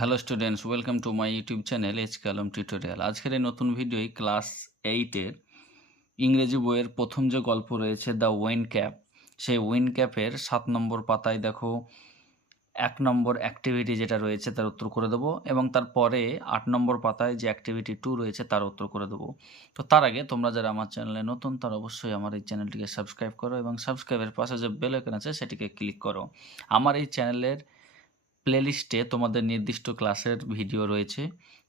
Hello students, welcome to my YouTube channel H Kalam tutorial. আজকের এই নতুন ভিডিওই ক্লাস 8-এর ইংরেজি বইয়ের প্রথম যে গল্প রয়েছে দ্য উইন্ড ক্যাপ, সেই উইন্ড ক্যাপের 7 নম্বর পাতায় দেখো 1 নম্বর অ্যাক্টিভিটি যেটা রয়েছে তার উত্তর করে দেবো, এবং তারপরে 8 নম্বর পাতায় যে অ্যাক্টিভিটি 2 রয়েছে তার উত্তর করে দেবো। তো তার আগে তোমরা যারা আমার চ্যানেলে নতুন তারা অবশ্যই আমার এই চ্যানেলটিকে সাবস্ক্রাইব করো এবং সাবস্ক্রাইবের পাশে যে বেল আইকন আছে সেটিকে ক্লিক করো। আমার এই চ্যানেলের প্লেলিস্টে তোমাদের নির্দিষ্ট ক্লাসের ভিডিও রয়েছে,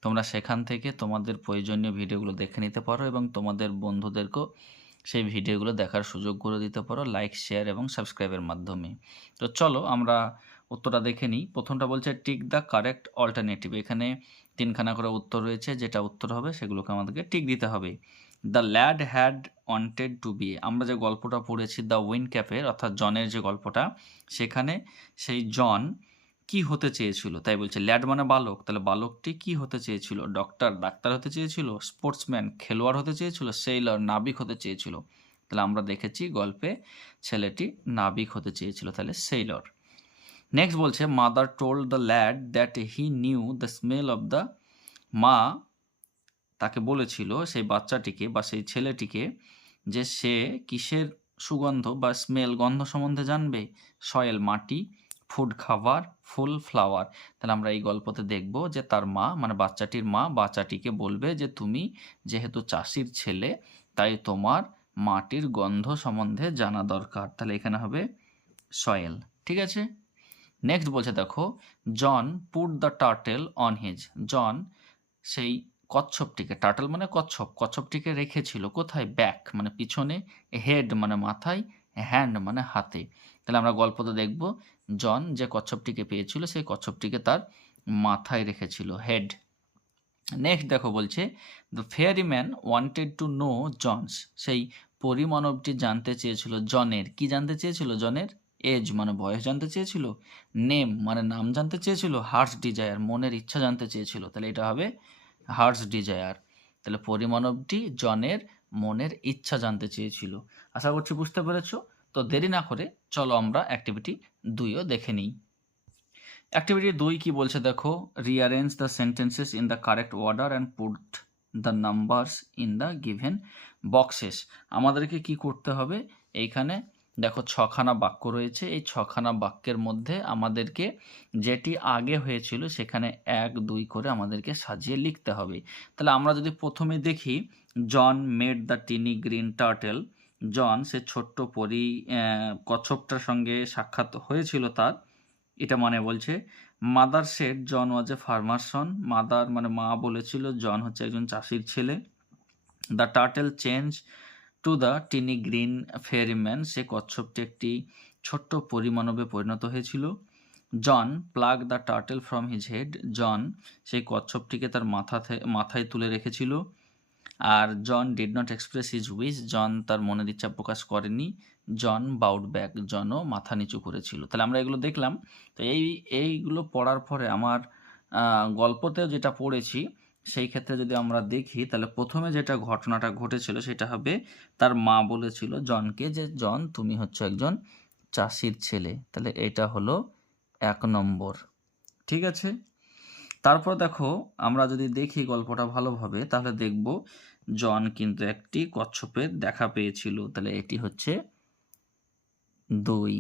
তোমরা সেখান থেকে তোমাদের প্রয়োজনীয় ভিডিওগুলো দেখে নিতে পারো এবং তোমাদের বন্ধুদেরকেও সেই ভিডিওগুলো দেখার সুযোগ করে দিতে পারো লাইক, শেয়ার এবং সাবস্ক্রাইবের মাধ্যমে। তো চলো আমরা উত্তরটা দেখে নিই। প্রথমটা বলছে টিক দ্য কারেক্ট অল্টারনেটিভ। এখানে 3খানা করে উত্তর রয়েছে, যেটা উত্তর হবে সেগুলোকে আমাদেরকে টিক দিতে হবে। The lad had wanted to be, আমরা যে গল্পটা পড়েছি দ্য উইন্ড ক্যাপের অর্থাৎ জনের যে গল্পটা, সেখানে সেই জন কি হতে চেয়েছিল, তাই বলছে ল্যাড মানে বালক, তাহলে বালকটি কি হতে চেয়েছিল? ডক্টর, ডাক্তার হতে চেয়েছিল; স্পোর্টসম্যান, খেলোয়াড় হতে চেয়েছিল; সেইলর, নাবিক হতে চেয়েছিল। তাহলে আমরা দেখেছি গল্পে ছেলেটি নাবিক হতে চেয়েছিল, তাহলে সেইলর। নেক্সট বলছে mother told the lad that he knew the smell of the, মা তাকে বলেছিল, সেই বাচ্চাটিকে বা সেই ছেলেটিকে, যে সে কিসের সুগন্ধ বা স্মেল, গন্ধ সম্বন্ধে জানবে? সয়েল, মাটি; ফুড, খাবার; ফুল, ফ্লাওয়ার। তাহলে আমরা এই গল্পতে দেখব যে তার মা মানে বাচ্চাটির মা বাচ্চাটিকে বলবে যে তুমি যেহেতু চাষির ছেলে তাই তোমার মাটির গন্ধ সম্বন্ধে জানা দরকার। তাহলে এখানে হবে সয়েল। ঠিক আছে। নেক্সট বলছে দেখো John put the turtle on his, John সেই কচ্ছপটিকে, টার্টল মানে কচ্ছপ, কচ্ছপটিকে রেখেছিল কোথায়? ব্যাক মানে পিছনে; হেড মানে মাথায়; হ্যান্ড মানে হাতে। তাহলে আমরা গল্পতে দেখব জন যে কচ্ছপটিকে পেয়েছিল সেই কচ্ছপটিকে তার মাথায় রেখেছিল, হেড। নেক্সট দেখো বলছে the fairy man wanted to know Jones, সেই পরিমানবটি জানতে চেয়েছিল জনের, কি জানতে চেয়েছিল? জনের এজ মানে বয়স জানতে চেয়েছিল; নেম মানে নাম জানতে চেয়েছিল; হার্টস ডিজায়ার মনের ইচ্ছা জানতে চেয়েছিল। তাহলে এটা হবে হার্টস ডিজায়ার। তাহলে পরিমানবটি জনের মনের ইচ্ছা জানতে চেয়েছিল। আশা করছি বুঝতে পেরেছ। তো দেরি না করে চলো আমরা অ্যাক্টিভিটি 2ও দেখে নিই। অ্যাক্টিভিটি 2 কি বলছে দেখো rearrange the sentences in the correct order and put the numbers in the given boxes. আমাদেরকে কি করতে হবে? এইখানে দেখো 6খানা বাক্য রয়েছে, এই 6খানা বাক্যের মধ্যে আমাদেরকে যেটি আগে হয়েছিল সেখানে 1, 2 করে আমাদেরকে সাজিয়ে লিখতে হবে। তাহলে আমরা যদি প্রথমে দেখি John made the tiny green turtle, John সে ছোট্ট কচ্ছপটার সঙ্গে সাক্ষাৎ হয়েছিল তার, এটা মানে বলছে mother said John was a farmer son, mother মানে মা বলেছিল জন হচ্ছে একজন চাষির ছেলে। The turtle change to the tiny green fairyman, সে কচ্ছপটি একটি ছোট্ট পরিমানবে পরিণত হয়েছিল। John plug the turtle from his head, John সেই কচ্ছপটিকে তার মাথায় তুলে রেখেছিল। আর John did not express his wish, John তার মনের ইচ্ছা প্রকাশ করেনি। জন বাউড ব্যাক, জনও মাথা নিচু করেছিল। তাহলে আমরা এগুলো দেখলাম। তো এইগুলো পড়ার পরে আমার গল্পতেও যেটা পড়েছি সেই ক্ষেত্রে যদি আমরা দেখি তাহলে প্রথমে যেটা ঘটনাটা ঘটেছিল সেটা হবে তার মা বলেছিল জনকে যে জন তুমি হচ্ছে একজন চাষির ছেলে। তাহলে এটা হলো 1 নম্বর। ঠিক আছে। তারপর দেখো আমরা যদি দেখি গল্পটা ভালোভাবে তাহলে দেখব জন কিন্তু একটি কচ্ছপের দেখা পেয়েছিল। তাহলে এটি হচ্ছে 2।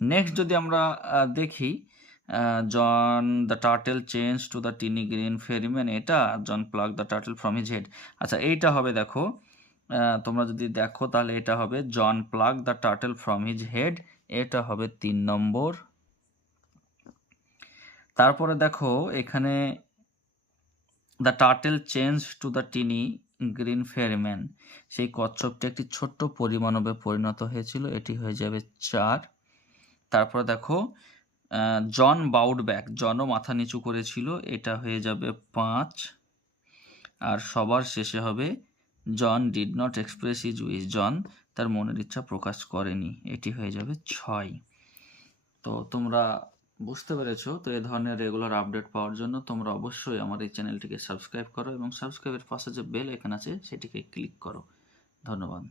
নেক্সট যদি আমরা দেখি John the turtle change to the tiny green ferryman, এটা John plug the turtle from his head. আচ্ছা এইটা হবে দেখো তোমরা যদি দেখো তাহলে এটা হবে John plug the turtle from his head, এটা হবে 3 নম্বর। তারপরে দেখো এখানে the turtle change to the tiny green fairyman, সেই কচ্ছপটি একটি ছোট্ট পরিমানবে পরিণত হয়েছিল, এটি হয়ে যাবে 4। তারপরে দেখো জন বাউড ব্যাক, জনও মাথা নিচু করেছিল, এটা হয়ে যাবে 5। আর সবার শেষে হবে John did not express his wish, John তার মনের ইচ্ছা প্রকাশ করেনি, এটি হয়ে যাবে 6। তো তোমরা বুঝতে পেরেছো। তো এই ধরনের রেগুলার আপডেট পাওয়ার জন্য তোমরা অবশ্যই আমার এই চ্যানেলটিকে সাবস্ক্রাইব করো এবং সাবস্ক্রাইবের পাশে যে বেল আইকন আছে সেটিকে ক্লিক করো। ধন্যবাদ।